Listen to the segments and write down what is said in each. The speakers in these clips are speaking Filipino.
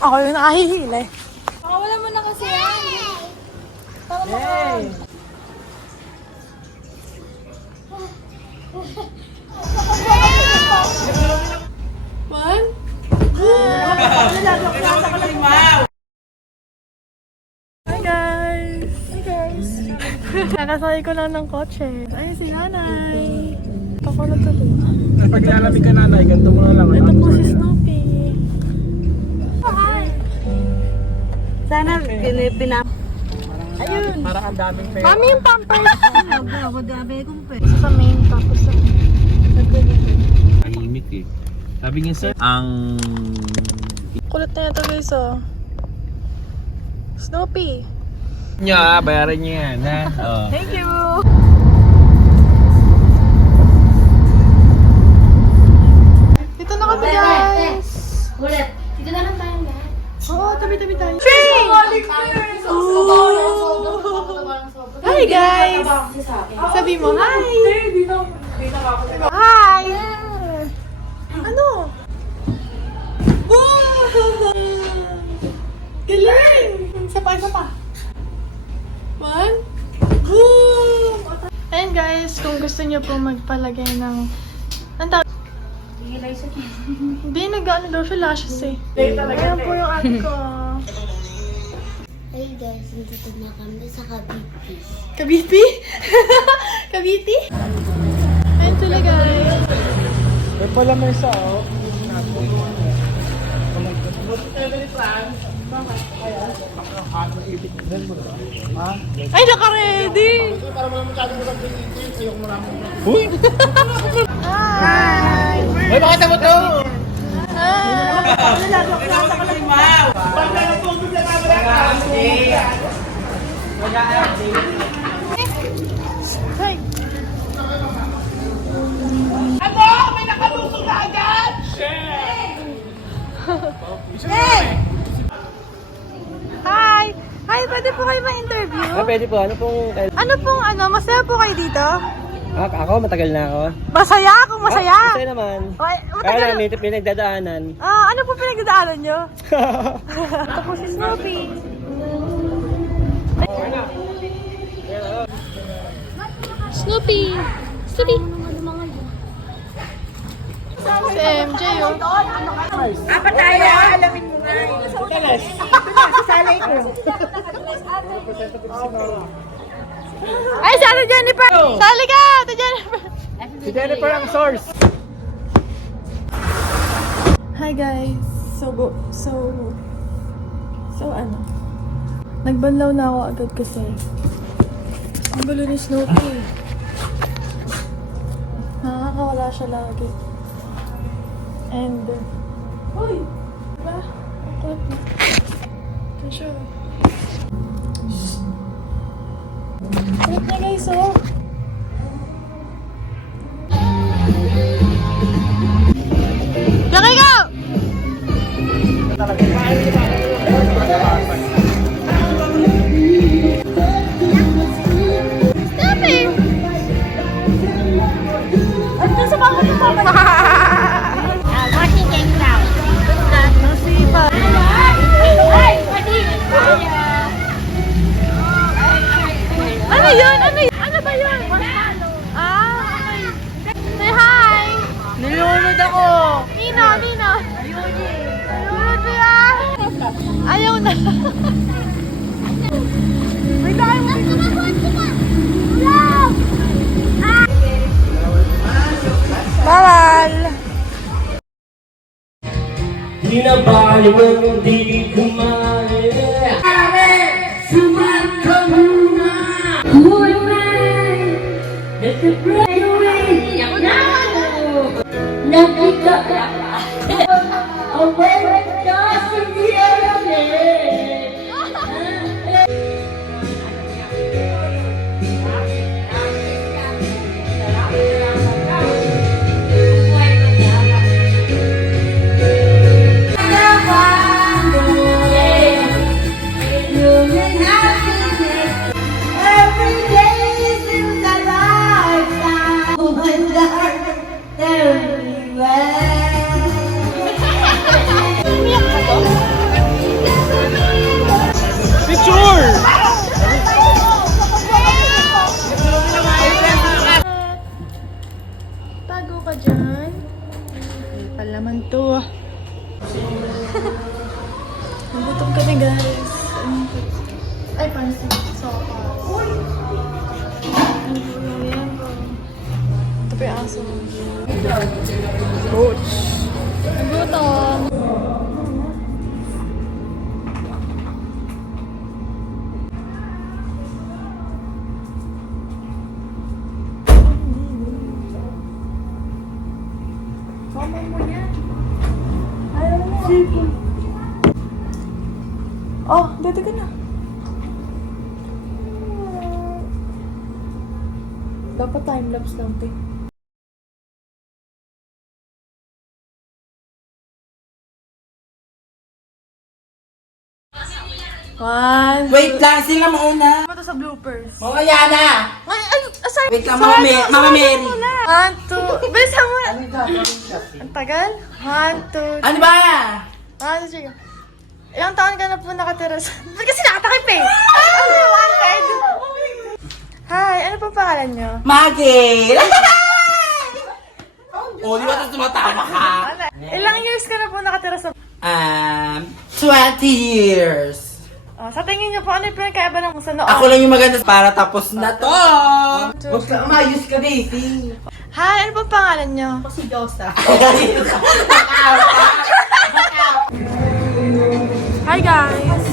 Ako yung nakahihila eh. Pakawala mo na kasi yan. Para makawala. One? Hi guys! Hi guys! Nakasakay ko lang ng kotse. Ay, si nanay. Pakulog ka din. Pag nilalamig ka nanay, ganito mo na lang. Ito po si Snoopy. Hi! Sana pinap... Ayun! Parang ang daming pera. Mami yung pampers! Ako dami kong pe. Isa sa main, tapos sa... Tahimik eh. Sabi niya sir, ang... Kulit na ito guys oh. Snoopy! Niya, bayaran niya yan ha. Oh. Thank you! Dito na kami guys! Ulit. Dito na lang tayong lahat. Oo, tabi-tabi tayo. Tree! Hi guys! Sabi mo, hi! Hi! Ano? Wow! Galing! Isa pa, isa pa. One. Boom! Ayan guys, kung gusto niyo po magpalagay ng... Ang tawag? Hindi, nag-ano daw siya lashes eh. Ayan po yung ate ko. Hey guys, nandito na kami sa Cavite. Cavite? Cavite? Ayan sila guys. May pala may sa oh. Ay, naka-ready! Uy! Hi! Ay, bakit mo to? Hi! Hi! Hi, pwede po kayo ma-interview? Pwede po. Ano pong... Masaya po kayo dito? Ako, matagal na ako. Masaya? Kung masaya? Masaya naman. Okay, Kaya matagal. lang, may pinagdadaanan. Ano po pinagdadaanan nyo? Ito po si Snoopy. Snoopy! Snoopy! Si MJ yun. Apat tayo, alamin mo nga. Teles! Salay ko. Ay, si Ate Jennifer! Sali ka, Ate Jennifer! Si Jennifer ang source. Hi guys! Ano? Nagbanlaw na ako agad kasi ang gulo ni Snoopy. Nakakawala siya lagi. And, uy! Diba? Ang kulit na. Ito siya. Kulit niya guys, oh! Laki ka! Snoopy! Ano sa mga ito pa? Washington Crown. Nasipa. Ano yun? Ano ba yun? Okay. Say hi! Nilunod ako! Nino! Nilunod mo yan! Ayaw na! May dahil mo! Bawal! Hinabali mo, di kumain. Sumaka muna. Let the break away. Nakita away ka sa Tago ka dyan. Ay, palaman to. Nagutom kami, guys. Ay, pansin. Sopa. Ano po yan po? Ito pa yung aso. Coach. Nagutom. Mama mo yan. Ayaw mo. Sige. Oh, dito ka na. Dapat time-lapse lang, te. One. Wait lang, sila mauna. Ano to sa bloopers? Mga Yana! Ay, ay, aside. Wait lang, Mama Mary. One, two. Bisa mo. Ang tagal. One, two. Ano ba? One, two, three. Ilang taon ka na po nakatira sa... Ba't kasi nakatakip eh? Ano, wanted? Hi, ano pong pangalan nyo? Magil! Oh, di ba ito tumatama ka? Ilang years ka na po nakatira sa... 20 years. Oh, sa tingin nyo po, ano yung pinagkaiba ng sa noon? Ako lang yung maganda para tapos na to. Huwag ka umayos ka, baby. Hi, ano pong pangalan nyo? Si Josa. Hi guys!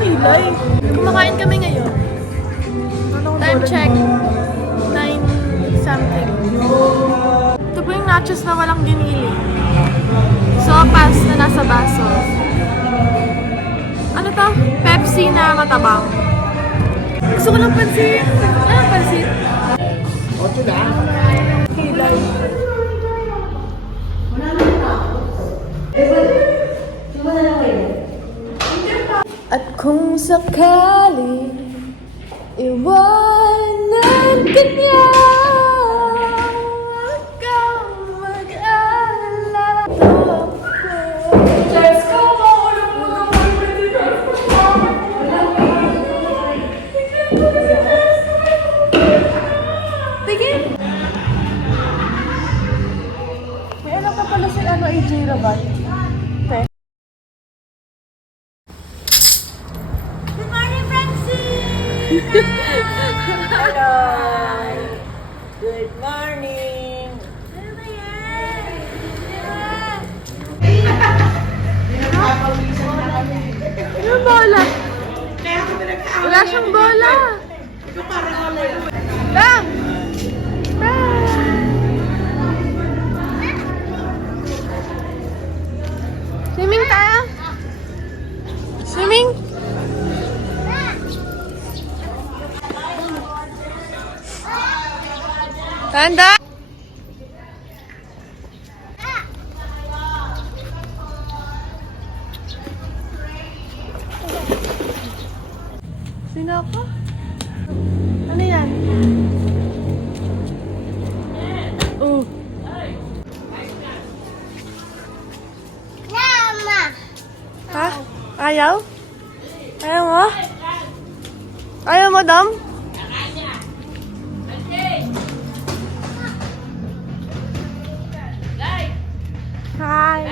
Pilay. Kumakain kami ngayon. Time check. 9 something. Ito po yung nachos na walang ginili. Sopas na nasa baso. Ano to? Pepsi na matabang. Gusto ko ng pansit. Ano pansit? Ocho na. Pilay. At kung sakali iwanan ka niya, huwag kang mag-alala. Let's go! Tigil! May alam ka pala si AJ Rabat. Okay. Good morning, Francine! Hello. Good morning. Ano ba yan? Yung bola. Wala siyang bola. Lang! Swimming tayo? Swimming? Tanda! Sino ako? Ano yan? Oh. Mama! Ha? Ayaw? Ayaw mo? Ayaw mo, Dom? Hi.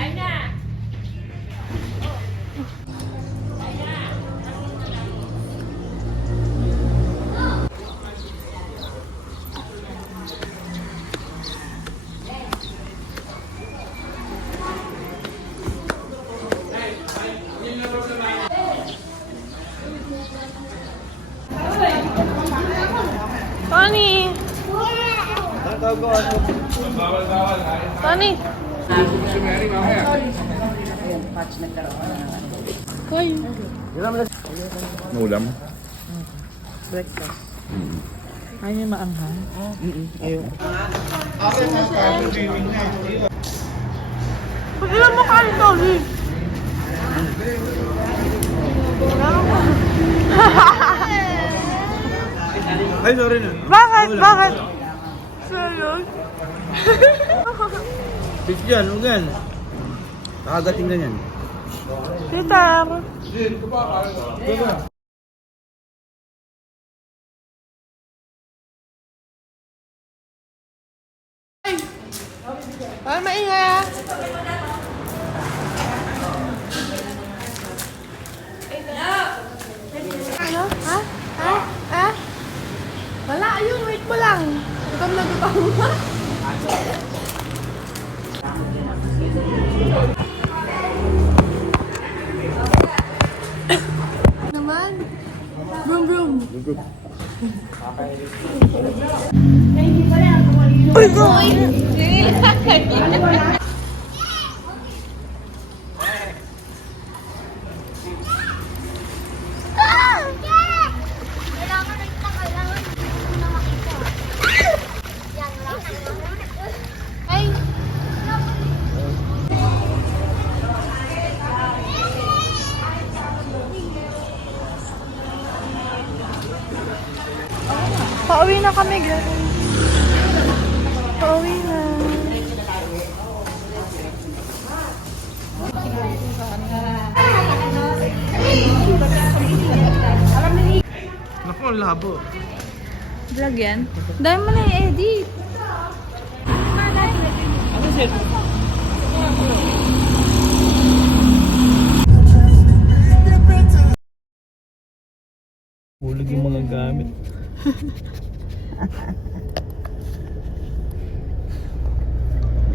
Tony! Tony! Kayo. Ulam? Ayaw niya maanghang? Ayaw. Pag ilan mo kain, Tony? Ay, sorry na. Bakit? Bakit? Sayang. Fish yan, huwag yan. Nakagating na yan. Peter. Ay, maingay ah. Ano? Ha? Ha? Ha? Wala, ayun, wait mo lang. Gutom na gutom. Naman. Brum brum. Uy, boy! Ay! Pauwi na kami, guys. Pauwi na. Naku, ang labo. Vlog yan? Dahil mo na i-edit. Hulog yung mga gamit.